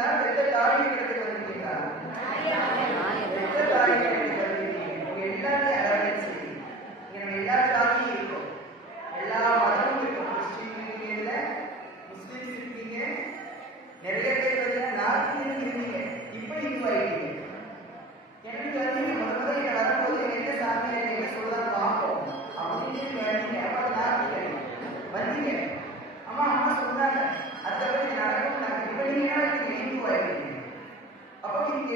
that at the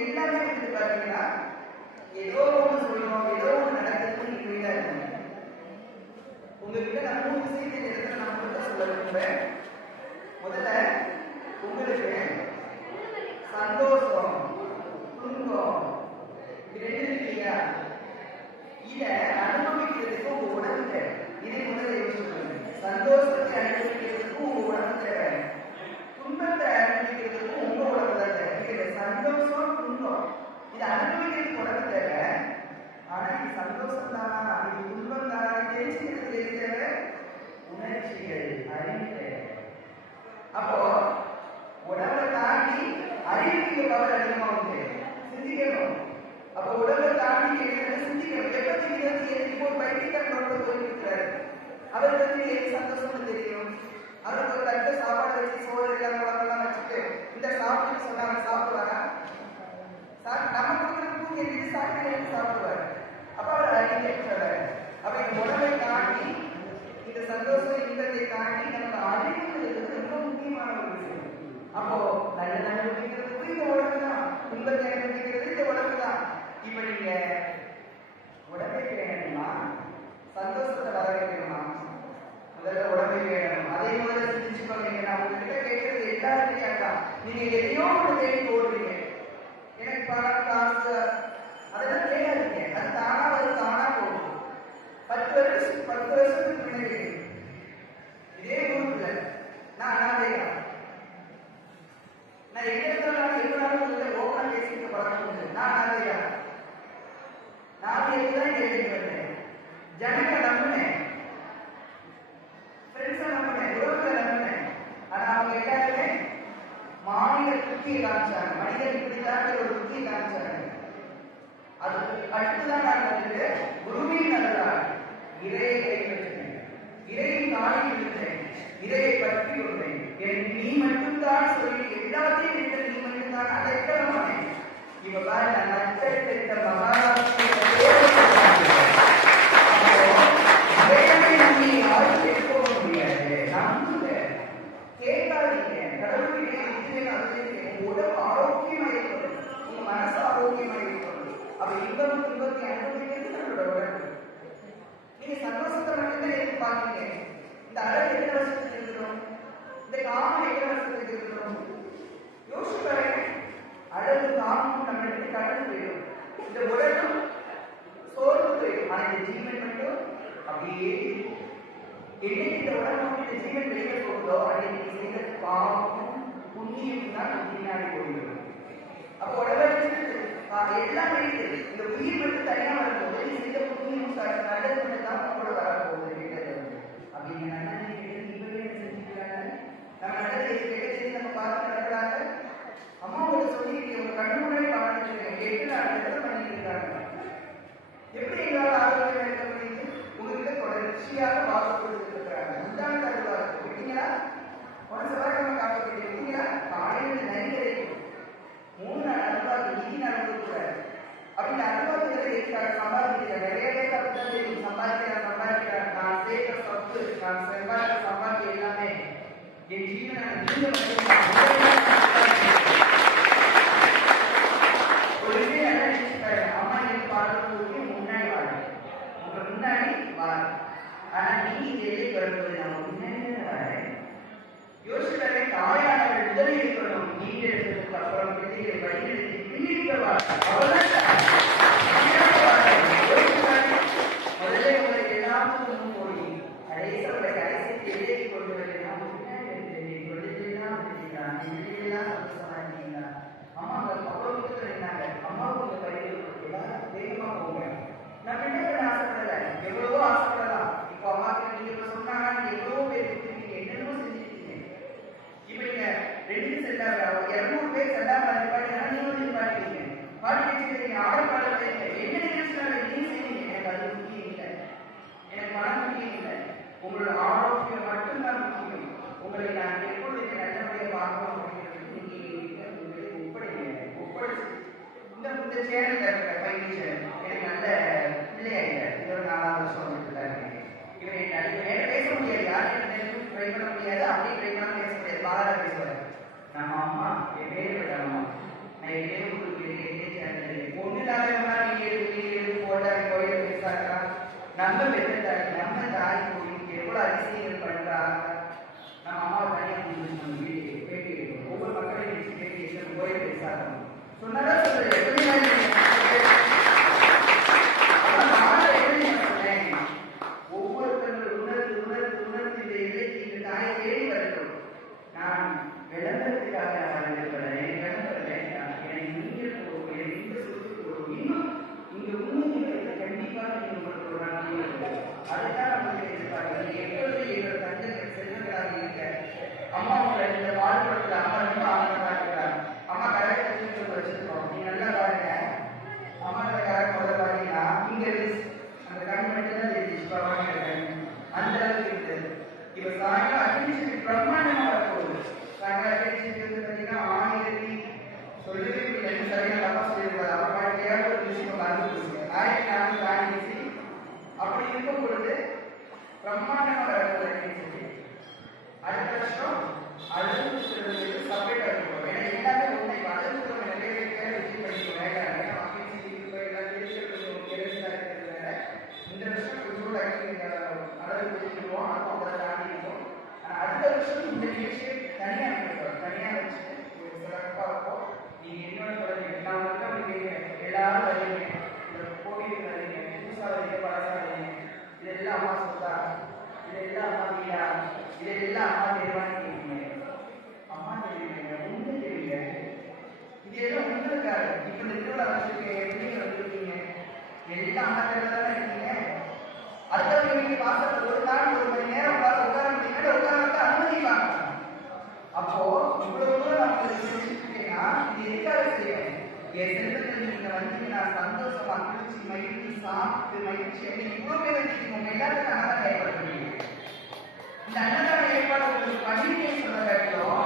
எல்லாமே வந்து பாத்தீங்கன்னா ஏதோ ஒன்று சொல்றோம் ஏதோ ஒன்று நடக்குதுன்னு நீங்க இருந்தீங்க உங்ககிட்ட நான் மூணு விஷயத்தை இந்த இடத்துல நான் உங்களுக்கு சொல்ல விரும்புறேன் முதல்ல உங்களுக்கு சந்தோஷம் துன்பம் இது இல்லையா இதை அனுபவிக்கிறதுக்கு உங்க உணவு தேவை இதை முதல்ல யோசிச்சு சந்தோஷத்தை அனுபவிக்கிறதுக்கு உங்க உணவு தேவை துன்பத்தை இது அனுபவிக்கிறது உடம்பு தேவை ஆனா இது சந்தோஷம் தானா இது துன்பம் தானா தெரிஞ்சுக்கிறது எது தேவை உணர்ச்சிகள் அறிவு தேவை அப்போ உடம்பை தாண்டி அறிவுக்கு பவர் அதிகமா உண்டு. சிந்திக்கணும். அப்போ உடம்பை தாண்டி என்னென்ன சிந்திக்கணும்? எப்பத்தி இருபத்தி ஏழுக்கு ஒரு பைத்தியக்காரனோட போயிருக்கிறாரு அவர் வந்து எது சந்தோஷம் தெரியும். அவருக்கு சாப்பாடு வச்சு சோறு இல்லாம வச்சு இந்த சாப்பிட்டு சொன்னாங்க சாப்பிடுவாங்க இப்ப நீங்க உடம்பை வேணுமா சந்தோஷத்தை வரவேற்கணுமா? முதல்ல உடம்பை வேணும் அதே மாதிரி சிந்திச்சு பண்ணீங்க நான் உங்ககிட்ட கேட்கறது எல்லாருமே கேட்கலாம். நீங்க எதையோ ஒன்று தேடி போடுறீங்க. எனக்கு பணம் காசு அதெல்லாம் தேடாதீங்க. அது தானா வரும் தானா போகும். பத்து வருஷம் பத்து வருஷம் இறையை இறை தாய் இருந்தேன் இதையை பற்றி ஒன்றேன் என் நீ மட்டும்தான் சொல்லி எல்லாத்தையும் விட்டு நீ மட்டும்தான் அடைக்கலமானேன். இவ பாரு நான் அச்சடித்த இந்த காம இளவரசத்தில் இருக்கிறோம் யோசிச்சு பாருங்க. அழகு காமம் கடந்து இந்த உலகம் சோர்ந்து ஆனா இந்த ஜீவன் அப்படியே இந்த உலகம் ஜீவன் வெளியே போகுதோ அன்னைக்கு செய்த பாவம் புண்ணியம் தான் பின்னாடி போயிடும் அப்போ உலகத்துக்கு எல்லாமே இந்த உயிர் மட்டும் தனியாக வரும்போது செய்த புண்ணியம் நல்லது மட்டும் தான் கூட வராது கண்ணுடைய காலத்துல எட்டு நாட்கள் பண்ணியிருக்காங்க எப்படி எங்களால் ஆரோக்கியம் எடுக்க முடியுது? உங்களுக்கு தொடர்ச்சியாக வாக்கு கொடுத்துருக்காங்க இதுதான் கருவாக்கு இல்லைங்களா ஒன்ஸ் வர நம்ம காக்க இல்லைங்களா காலையில் நன்றி கிடைக்கும் மூணு நடந்தால் நீதி நடக்கக்கூடாது அப்படி நடந்ததுல எதுக்காக சம்பாதிக்கிற நிறையவே கருத்தாக நான் சேர்க்கிற சொத்து நான் செவ்வாய் சம்பாதிக்க எல்லாமே என் ஜீவனை சாப்பிட்டு மகிழ்ச்சி அப்படின்னு இவ்வளோ பேர் வச்சுக்கோங்க எல்லாருக்கும் அன்னதானம் ஏற்பாடு பண்ணுவீங்க இந்த அன்னதான ஏற்பாடு உங்களுக்கு பண்ணிட்டே சொல்றதாட்டியும்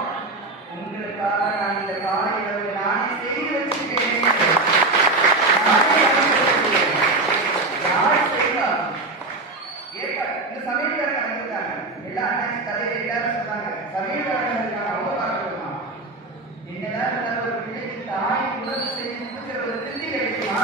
உங்களுக்காக நான் இந்த காலை இரவு நானே செய்து வச்சுட்டேன் யார் என்னதான் ஒரு பிள்ளைக்கு தாய் உணவு செய்து முடிக்கிற ஒரு கிடைக்குமா?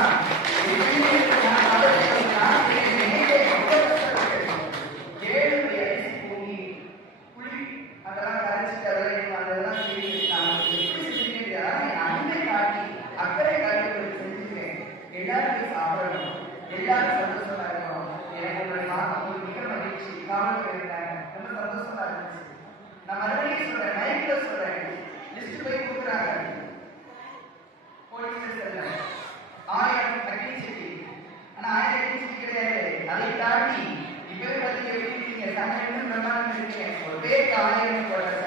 Chancellor, they've for us.